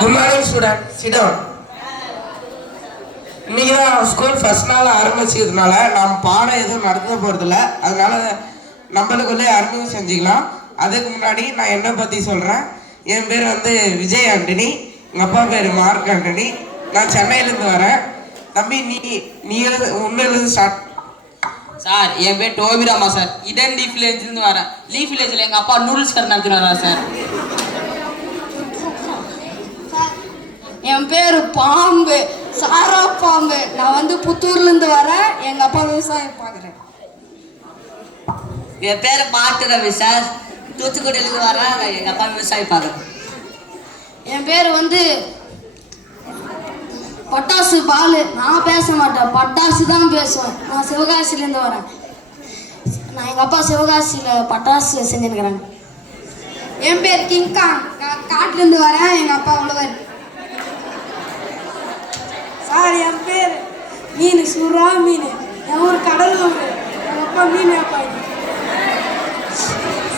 Good morning, student. Sit down. இன்னைக்கு தான் school first நாள் ஆரம்பிச்சதுனால நம்ம பாடம் எதுவும் நடத்த போகிறதில்ல. அதனால நம்மளுக்குள்ளே அறிமுகம் செஞ்சுக்கலாம். அதுக்கு முன்னாடி நான் என்னை பற்றி சொல்கிறேன். என் பேர் வந்து விஜய் ஆண்டனி. எங்கள் அப்பா பேர் மார்க் ஆண்டனி. நான் சென்னையிலேருந்து வரேன். தம்பி நீ உண்மையிலேருந்து ஸ்டார்ட். சார் என் பேர் டோபிராமா சார். இடன் லீஃப் வில்லேஜ்லேருந்து வரேன். லீஃப் வில்லேஜில் எங்கள் அப்பா நூடுல்ஸ் கடை நடத்திட்டு வரா சார். என் பேர் பாம்பு, சாரா பாம்பு. நான் வந்து புத்தூர்லேருந்து வரேன். எங்கள் அப்பா விவசாயம் பார்க்குறேன். என் பேர் மாட்டு ரவி சார். தூத்துக்குடியிலேருந்து வரேன். எங்கள் அப்பா விவசாயம் பார்க்குறேன். என் பேர் வந்து பட்டாசு பாலு. நான் பேச மாட்டேன், பட்டாசு தான் பேசுவேன். நான் சிவகாசிலேருந்து வரேன். நான் எங்கள் அப்பா சிவகாசியில் பட்டாசு செஞ்சுருக்கிறேன். என் பேர் கிங்காங். நான் காட்டிலேருந்து வரேன். எங்கள் அப்பா உழவர். சார் என் பேர் மீன், சுறா மீன். என் ஊர் கடலூர். எங்கள் அப்பா மீன் வைப்பாங்க.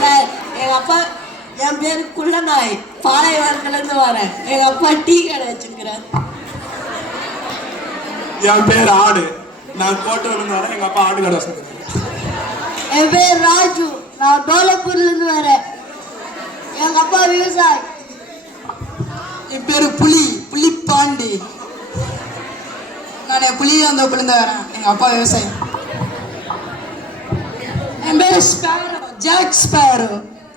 சார் என் பேர் குள்ளநாய். பாளையவாரத்துலேருந்து வரேன். எங்கள் அப்பா டீ கடை வச்சுருக்கிறார். என் பேர் ஆடு. நான் கோட்டூர்லேருந்து வரேன். எங்கள் அப்பா ஆடு கடை வச்சுருக்கிறேன். என் பேர் ராஜு. நான் டோலப்பூர்லேருந்து வரேன். எங்கள் அப்பா விவசாயி. என் பேர் புலிப்பாண்டி. நான் புளியாந்தோப்புலேருந்து வரேன். எங்கள் அப்பா விவசாயம். என் பேர் ஸ்பேரோ, ஜாக் ஸ்பேரோ.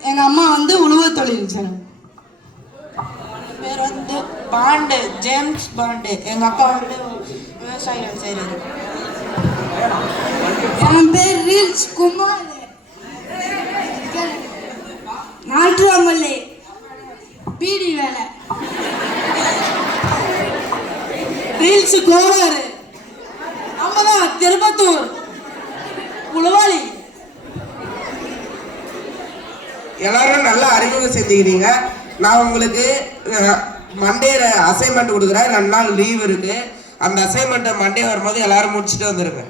எங்கள் அம்மா வந்து உழுவ தொழில் செய்யணும். என் பேர் வந்து பாண்டு, ஜேம்ஸ் பாண்டு. எங்கள் அப்பா வந்து விவசாயம் செய்கிறது. என் பேர் ரீல்ஸ் குமார். நாட்டுராமல்லி பீடி வேலை. ரீல்ஸ் கோளாறு. நம்ம தான் திருப்பத்தூர் உளவாளி. எல்லாரும் நல்லா அறிமுகம் செஞ்சுக்கிறீங்க. நான் உங்களுக்கு மண்டே அசைன்மெண்ட் கொடுக்குறேன். 2 நாள் லீவ் இருக்கு. அந்த அசைன்மெண்ட்டை மண்டே வரும்போது எல்லாரும் முடிச்சுட்டு வந்துருங்க.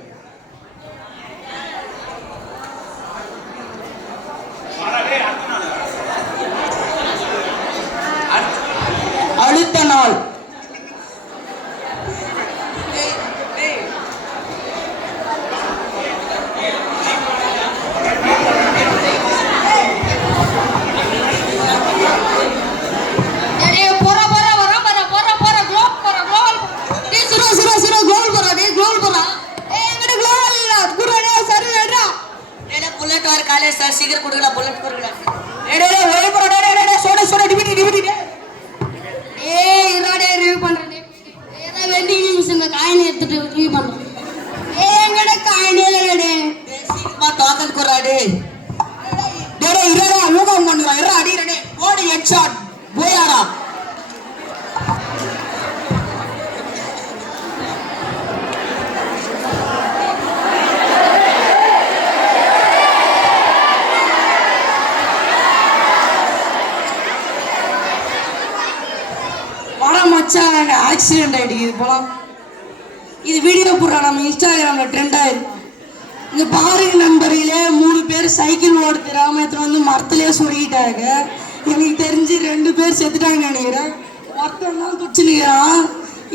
அடுத்த நாள் காலேஜ் சார் சீக்கிரம் கொடுக்கலாம். புல்லட் கொடுக்கலாம். ரிவ்யூ பண்றேன். ஏதோ வெண்டிங் நியூஸ் இந்த காயினை எடுத்துட்டு ரிவ்யூ பண்றேன். எங்கட காயினே இல்லடே. சீக்கிரமா தாக்கல் குறாடே. டேடே இரடா யோகம் பண்ணுறா. இரா அடிரடே. ஓடி ஹெட்ஷாட் போயாரா. ஆக்சிடென்ட் ஆகிடுது. போலாம். இது வீடியோ பூரா நம்ம இன்ஸ்டாகிராமில் ட்ரெண்ட் ஆகிருக்கும். இந்த பாருங்க நண்பர்களே, 3 பேர் சைக்கிள் ஓட தெரியாம வந்து மரத்துலேயே சொல்லிட்டாங்க. எனக்கு தெரிஞ்சு 2 பேர் செத்துட்டாங்கன்னு நினைக்கிறேன். ஒருத்தன் தான் துடிச்சுனுக்கிறான்.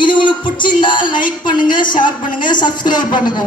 இது உங்களுக்கு பிடிச்சிருந்தா லைக் பண்ணுங்க, ஷேர் பண்ணுங்க, சப்ஸ்கிரைப் பண்ணுங்க.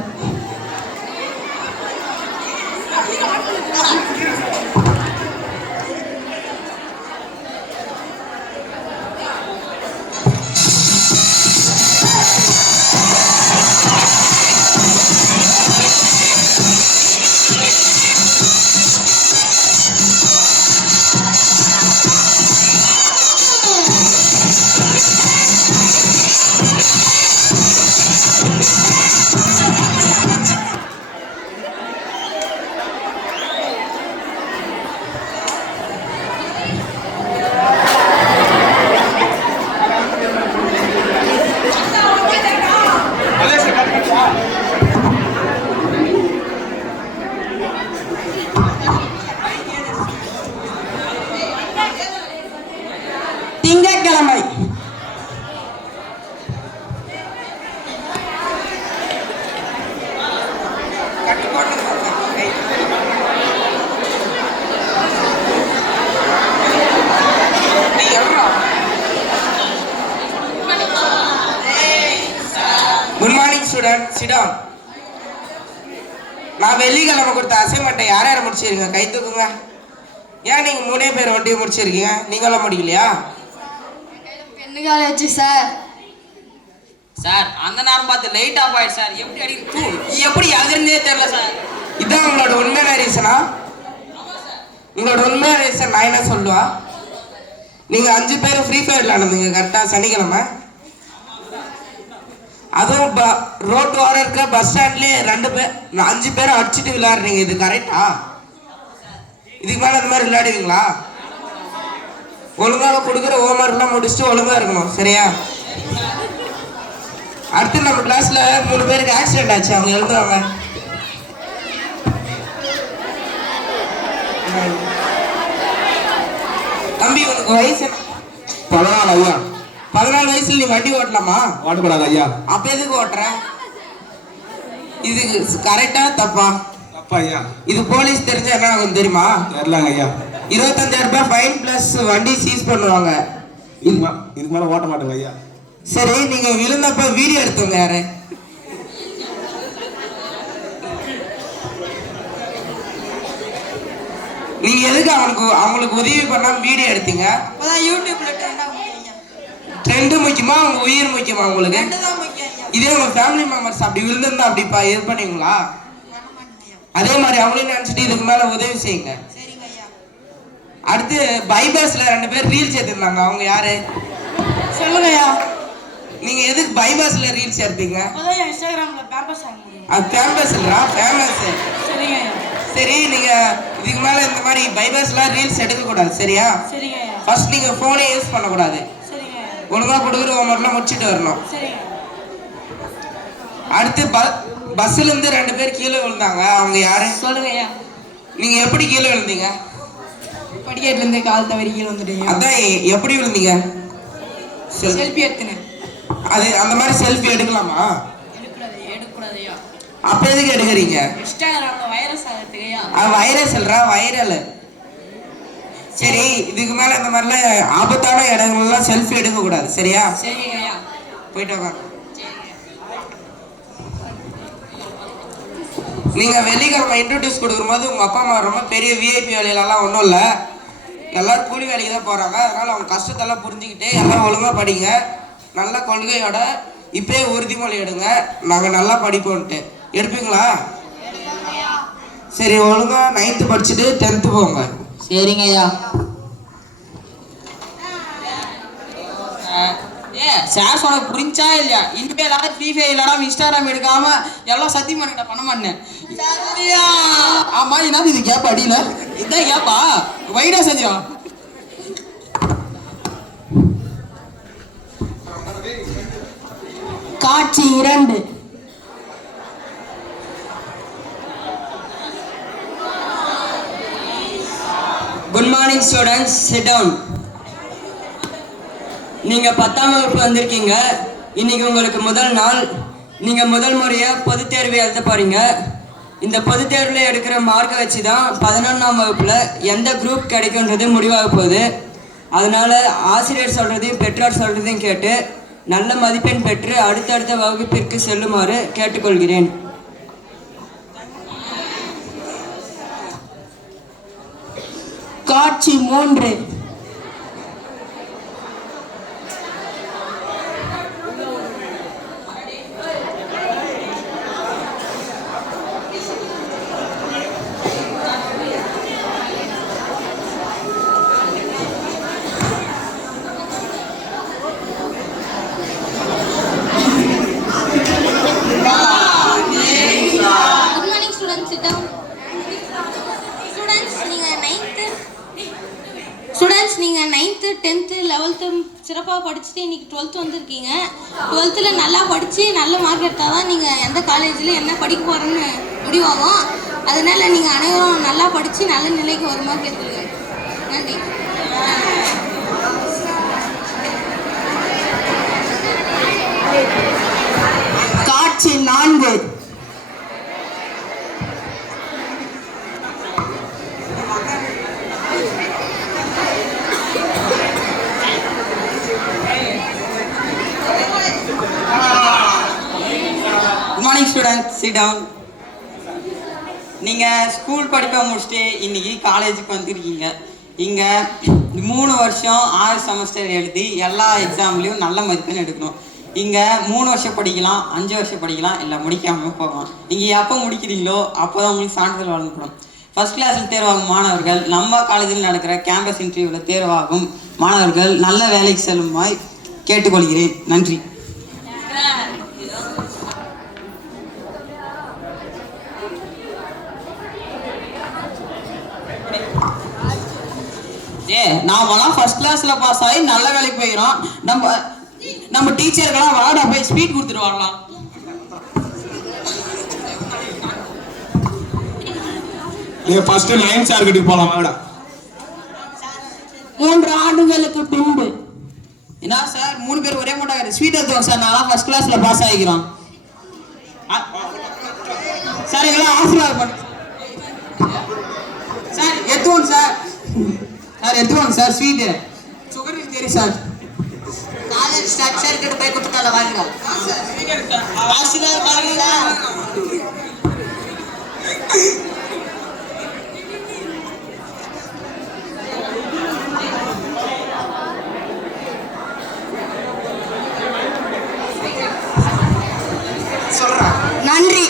Good morning student, sit down. நான் வெள்ளிக்கிழமை கொடுத்த அசைன்மெண்ட்டை யார் யார் முடிச்சிருங்க? கை தூக்குங்க. ஏன் நீங்கள் 3 பேர் ஒட்டி முடிச்சிருக்கீங்க? நீங்களாம் முடிக்கலையா? பெண்ணு காலேஜ் சார். சார் அந்த நேரம் பார்த்து லைட் ஆஃப் ஆயிடுச்சு சார். எப்படி எப்படி எழுதுறதே தெரியல சார். இதான் உங்களோட உண்மையான ரீசனா? உங்களோட உண்மையான ரீசன் நான் என்ன சொல்லுவா? நீங்கள் 5 பேர் ஃப்ரீ ஃபயர் விளாடுங்க கரெக்டாக சனிக்கிழமை. அதுவும் ரோட் ஓரம் இருக்க பஸ் ஸ்டாண்ட்லேயே 5 பேரை அடிச்சுட்டு விளையாடுறீங்க. இது கரெக்டா? இதுக்கு மேலே இந்த மாதிரி விளையாடுவீங்களா? ஒழுங்காக கொடுக்குற ஹோம்ஒர்க்லாம் முடிச்சுட்டு ஒழுங்காக இருக்கணும், சரியா? அடுத்து நம்ம கிளாஸில் 3 பேருக்கு ஆக்சிடென்ட் ஆச்சு. அவங்க எழுதுவாங்க. தம்பி உனக்கு வயசு 14 ஐயா. 14 வயசுல நீ வண்டி ஓட்டலாமா? ஓட்டக்கூடாது ஐயா. அப்ப எதுக்கு ஓட்டுற? இது கரெக்டா தப்பா? தப்பா ஐயா. இது போலீஸ் தெரிஞ்சா என்ன ஆகும் தெரியுமா? தெரியலங்க ஐயா. 25,000 ரூபாய் ஃபைன் பிளஸ் வண்டி சீஸ் பண்ணுவாங்க. இதுக்கு மேல ஓட்ட மாட்டேங்க ஐயா. சரி, நீங்க விழுந்தப்ப வீடியோ எடுத்தவங்க யாரு? நீங்க எதுக்கு அவங்களுக்கு உதவி பண்ணாம வீடியோ எடுத்தீங்க? யூடியூப்ல ட்ரெண்டு முக்கியமா உங்க உயிர் முக்கியமா உங்களுக்கு? இதே உங்க ஃபேமிலி மெம்பர்ஸ் அப்படி விழுந்திருந்தா அப்படி இது பண்ணீங்களா? அதே மாதிரி அவங்களையும் நினைச்சிட்டு இதுக்கு மேல உதவி செய்யுங்க. அடுத்து பைபாஸ்ல 2 பேர் ரீல்ஸ் எடுத்திருந்தாங்க. அவங்க யாரு? சொல்லுங்கய்யா. நீங்க எதுக்கு பைபாஸ்ல ரீல்ஸ் எடுத்தீங்க? அதான் இன்ஸ்டாகிராம்ல பேம்பஸ் ஆக முடியும். அது ஃபேமஸ் இல்லையா? ஃபேமஸ். சரிங்கய்யா. சரி, நீங்க இதுக்கு மேல இந்த மாதிரி பைபாஸ்ல ரீல்ஸ் எடுக்க கூடாது, சரியா? சரிங்கய்யா. ஃபர்ஸ்ட் நீங்க போனே யூஸ் பண்ண கூடாது. சரிங்கய்யா. ஒழுங்கா கொடுக்குற ஹோம்ஒர்க்லாம் முடிச்சுட்டு வரணும். சரிங்க. அடுத்து பஸ்ல இருந்து 2 பேர் கீழே விழுந்தாங்க. அவங்க யாரு? சொல்லுங்கய்யா. நீங்க எப்படி கீழே விழுந்தீங்க? படிக்கட்டுல இருந்து கால் தவறி கீழே வந்துட்டீங்க. அதான் எப்படி விழுந்தீங்க? செல்ஃபி எடுத்துனேன். அது அந்த மாதிரி செல்ஃபி எடுக்கலாமா? எடுக்கூடாதையா. அப்ப எதுக்கு எடுக்கிறீங்க? இன்ஸ்டாகிராம்ல வைரஸ் ஆகிறதுக்கையா. அது வைரஸ் இல்லையா? வைரல். சரி, இதுக்கு மேல இந்த மாதிரிலாம் ஆபத்தான இடங்கள்லாம் செல்ஃபி எடுக்க கூடாது, சரியா? சரிங்கய்யா. போயிட்டு வாங்க. நீங்க வெள்ளிக்கிழமை இன்ட்ரோடியூஸ் கொடுக்கும்போது உங்க அப்பா அம்மா ரொம்ப பெரிய விஐபி வேலையிலலாம் ஒன்றும் இல்லை, எல்லாரும் கூலி வேலைக்கு தான் போறாங்க. அதனால அவங்க கஷ்டத்தெல்லாம் புரிஞ்சுக்கிட்டு எல்லாம் ஒழுங்கா படிங்க. நல்ல கொள்கையோட இப்பயே உறுதிமொழி எடுங்க, நாங்க நல்லா படிப்போம்ட்டு. எடுப்பீங்களா? சரி, ஒழுங்கா 9th படிச்சுட்டு 10th போங்க. சரிங்க ஐயா. சார் சொன்ன புரிஞ்சா இல்லையா? இனிமே எல்லாரும் ஃப்ரீ ஃபயர் இல்லடா இன்ஸ்டாகிராம் எடுக்காம எல்லாம் சத்தியம் பண்ணிட்ட பண்ண மாட்டேன். ஆமா, என்னது இது கேப்பா? அடியில இதான் கேப்பா வைடா செஞ்சா. காட்சி 2. Good morning students, sit down. நீங்கள் 10ஆம் வகுப்பு வந்திருக்கீங்க. இன்னைக்கு உங்களுக்கு முதல் நாள். நீங்கள் முதல் முறையாக பொதுத் தேர்வு எழுத போகிறீங்க. இந்த பொதுத் தேர்வில் எடுக்கிற மார்க்கை வச்சு தான் 11ஆம் வகுப்பில் எந்த குரூப் கிடைக்குன்றது முடிவாக போகுது. அதனால் ஆசிரியர் சொல்கிறதையும் பெற்றோர் சொல்கிறதையும் கேட்டு நல்ல மதிப்பெண் பெற்று அடுத்தடுத்த வகுப்பிற்கு செல்லுமாறு கேட்டுக்கொள்கிறேன். காட்சி 3. Good morning students, sit down. Students நீங்கள் 9th 10th 11th சிறப்பாக படிச்சுட்டு இன்றைக்கி 12th வந்திருக்கீங்க. 12th நல்லா படித்து நல்ல மார்க் எடுத்தால் தான் நீங்கள் எந்த காலேஜில் என்ன படிக்க போகிறோன்னு முடிவாகும். அதனால் நீங்கள் அனைவரும் நல்லா படித்து நல்ல நிலைக்கு வருமா கேட்டுருக்கேன். நன்றி. காட்சி 4. Morning student sit down. நீங்கள் ஸ்கூல் படிப்பை முடிச்சுட்டு இன்னைக்கு காலேஜுக்கு வந்துருக்கீங்க. இங்கே 3 வருஷம் 6 செமஸ்டர் எழுதி எல்லா எக்ஸாம்லேயும் நல்ல மதிப்பெண் எடுக்கணும். இங்கே 3 வருஷம் படிக்கலாம், 5 வருஷம் படிக்கலாம், இல்லை முடிக்காமல் போகலாம். நீங்கள் எப்போ முடிக்கிறீங்களோ அப்போ தான் உங்களுக்கு சான்றிதழ் வழங்கப்படும். ஃபர்ஸ்ட் கிளாஸில் தேர்வாகும் மாணவர்கள் நம்ம காலேஜில் நடக்கிற கேம்பஸ் இன்டர்வியூவில் தேர்வாகும் மாணவர்கள் நல்ல வேலைக்கு செல்லுமாய் கேட்டுக்கொள்கிறேன். நன்றி. நாமெல்லாம் ஃபர்ஸ்ட் கிளாஸ்ல பாஸ் ஆகி நல்ல வேலைக்கு போயிடும். நம்ம டீச்சருக்கெல்லாம் வாடா போய் ஸ்பீட் கொடுத்துட்டு வரலாம். நீங்க ஃபர்ஸ்ட் 9 சார் கிட்ட போலாம் வாடா. 3 ஆண்டுகளுக்கு பின்பு. என்ன சார் 3 பேர் ஒரே மாட்டாங்க. ஸ்வீட் எடுத்துவோம் சார். நான் ஃபர்ஸ்ட் கிளாஸ்ல பாஸ் ஆகிக்கிறோம் சார். எல்லாம் ஆசீர்வாதம் பண்ணு சார். எடுத்துவோம் சார். எடுத்துவோம் சார். ஸ்வீட்டு சுகர் தெரியும் சார். காலேஜ் ஸ்ட்ரக்சர் கிட்ட போய் கொடுத்தால வாங்க. ஆசீர்வாதம் பண்ணுங்க. சொல்றேன். நன்றி.